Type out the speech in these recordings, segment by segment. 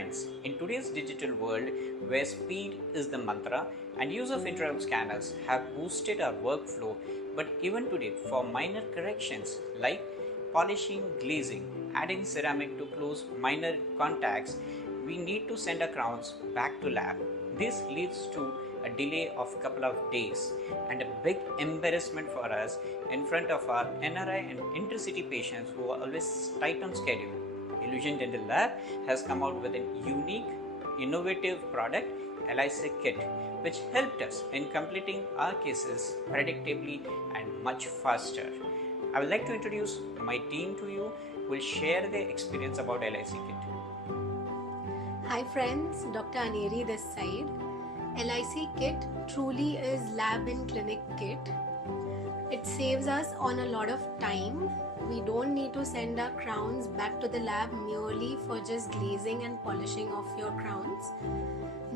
friends, in today's digital world where speed is the mantra and use of intraoral scanners have boosted our workflow, but even today for minor corrections like polishing, glazing, adding ceramic to close minor contacts, we need to send our crowns back to lab. This leads to a delay of a couple of days and a big embarrassment for us in front of our NRI and intercity patients who are always tight on schedule. Illusion Dental Lab has come out with a unique, innovative product, LIC kit, which helped us in completing our cases predictably and much faster. I would like to introduce my team to you who will share their experience about LIC kit. Hi friends, Dr. Aneri this side. LIC kit truly is lab in clinic kit. It saves us on a lot of time. We don't need to send our crowns back to the lab merely for just glazing and polishing of your crowns.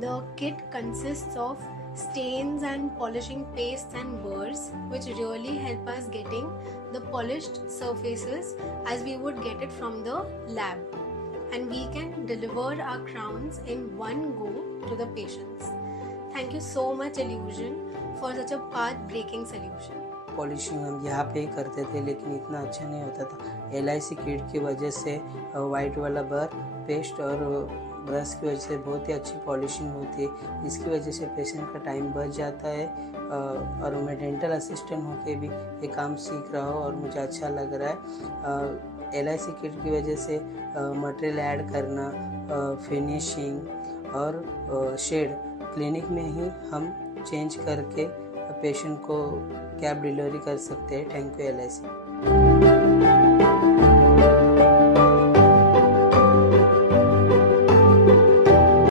The kit consists of stains and polishing pastes and burrs, which really help us getting the polished surfaces as we would get it from the lab. And we can deliver our crowns in one go to the patients. Thank you so much Illusion for such a path-breaking solution. Polishing हम यहाँ पे ही करते थे लेकिन इतना अच्छा नहीं होता था। LIC किट की वजह से वाइट वाला बर, पेस्ट और ब्रश की वजह से बहुत ही अच्छी पॉलिशिंग होती है। इसकी वजह से पेशेंट का टाइम बच जाता है और मैं डेंटल असिस्टेंट होके भी ये काम सीख रहा हूँ और मुझे अच्छा लग रहा है। LIC किट की वजह से मटेरियल ऐड करना, फिनिशिंग और शेड क्लिनिक में ही हम चेंज करके पेशेंट को कैब डिलीवरी कर सकते हैं। Thank you LIC।